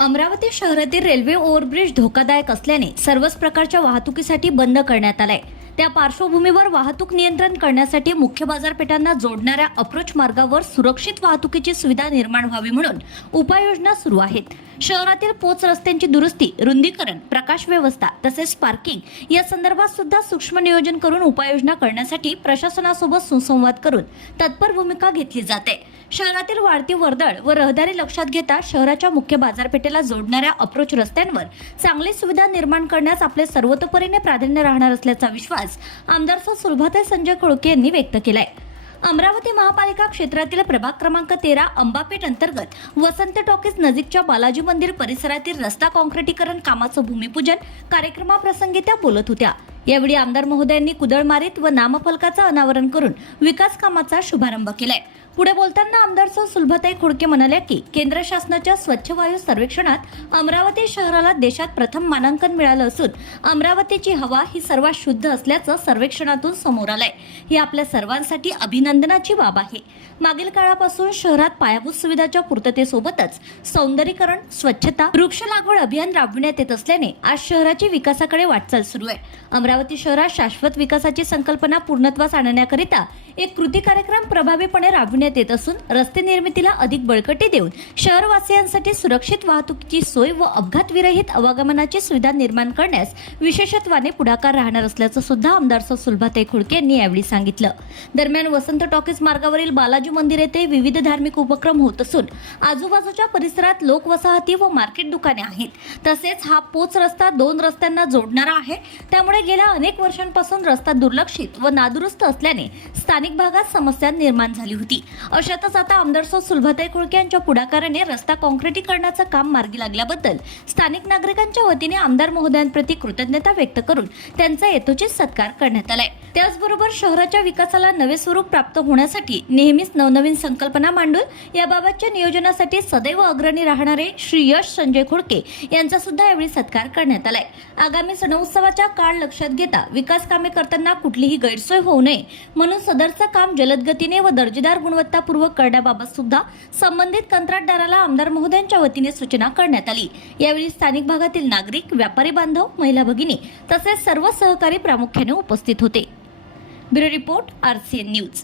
अमरावती शहरातील railway overbridge धोकादायक असल्याने सर्वच प्रकारच्या वाहतुकीसाठी बंद करण्यात आलाय. त्या पार्श्वभूमीवर वाहतूक नियंत्रण करण्यासाठी मुख्य बाजारपेठांना जोडणाऱ्या अप्रोच मार्गावर सुरक्षित वाहतुकीची सुविधा निर्माण व्हावी म्हणून उपाययोजना सुरू आहेत. शहरातील पोच रस्त्यांची दुरुस्ती रुंदीकरण प्रकाश व्यवस्था तसेच पार्किंग या संदर्भात सुद्धा सूक्ष्म नियोजन करून उपाययोजना करण्यासाठी प्रशासनासोबत सुसंवाद करून तत्पर भूमिका घेतली जाते. शहरातील वाढती वर्दळ व रहदारी लक्षात घेता शहराच्या मुख्य बाजारपेठेला जोडणाऱ्या अप्रोच रस्त्यांवर चांगली सुविधा निर्माण करण्यास आपले सर्वतोपरीने प्राधान्य राहणार असल्याचा विश्वास आमदार सौ सुलभाताई संजय खोळके यांनी व्यक्त केलाय. अमरावती महापालिका क्षेत्रातील प्रभाग क्रमांक तेरा अंबापेठ अंतर्गत वसंत टॉकीज नजीकच्या बालाजी मंदिर परिसरातील रस्ता काँक्रिटीकरण कामाचं भूमिपूजन कार्यक्रमाप्रसंगी त्या बोलत होत्या. यावेळी आमदार महोदयांनी कुदळ मारीत व नामफलकाचं अनावरण करून विकास कामाचा शुभारंभ केलाय. पुढे बोलताना आमदार सौ सुलभाताई म्हणाल्या की केंद्र शासनाच्या स्वच्छ वायू सर्वेक्षणात अमरावती शहराला देशात प्रथम मानांकन मिळालं असून अमरावतीची हवा ही सर्वात शुद्ध असल्याचं सर्वेक्षणातून समोर आलंय. ही आपल्या सर्वांसाठी अभिनंदनाची बाब आहे. मागील काळापासून शहरात पायाभूत सुविधाच्या पूर्ततेसोबतच सौंदर्यीकरण स्वच्छता वृक्ष लागवड अभियान राबविण्यात येत असल्याने आज शहराची विकासाकडे वाटचाल सुरू आहे. अमरावती शहरात शाश्वत विकासाची संकल्पना पूर्णत्वास आणण्याकरिता एक कृती कार्यक्रम प्रभावीपणे राबविण्यात येत असून रस्ते निर्मितीला अधिक बळकटी देऊन शहरवासियांसाठी सुरक्षित वाहतुकीची सोय व अपघातविरहित अवागमनाची सुविधा निर्माण करण्यास विशेषत्वाने पुढाकार राहणार असल्याचं सुद्धा आमदार सौ सुलभाताई खुडके यांनी यावेळी सांगितलं. दरम्यान वसंत टॉकीज मार्गावरील बालाजी मंदिर येथे विविध धार्मिक उपक्रम होत असून आजूबाजूच्या परिसरात लोकवसाहती व मार्केट दुकाने आहेत. तसेच हा पोच रस्ता दोन रस्त्यांना जोडणारा आहे. त्यामुळे गेल्या अनेक वर्षांपासून रस्ता दुर्लक्षित व नादुरुस्त असल्याने स्थानिक भागात समस्या निर्माण झाली होती. अशातच आता आमदार सौ सुलभाताई खुळके यांच्या पुढाकाराने रस्ता काँक्रिटीकरणाचं काम मार्गी लागल्याबद्दल स्थानिक नागरिकांच्या वतीने आमदार महोदयांप्रती कृतज्ञता व्यक्त करून त्यांचा येतोचित सत्कार करण्यात आलाय. त्याचबरोबर शहराच्या विकासाला नवे स्वरूप प्राप्त होण्यासाठी नेहमीच नवनवीन संकल्पना मांडून याबाबतच्या नियोजनासाठी सदैव अग्रणी राहणारे श्री यश संजय खोडके यांचा सुद्धा यावेळी सत्कार करण्यात आलाय. आगामी सणोत्सवाच्या काळ लक्षात घेता विकास कामे करताना कुठलीही गैरसोय होऊ नये म्हणून सदरचं काम जलद गतीने व दर्जेदार गुणवत्ता गुणवत्तापूर्वक करण्याबाबत सुद्धा संबंधित कंत्राटदाराला आमदार महोदयांच्या वतीने सूचना करण्यात आली. यावेळी स्थानिक भागातील नागरिक व्यापारी बांधव महिला भगिनी तसेच सर्व सहकारी प्रामुख्याने उपस्थित होते. Bureau report RCN news.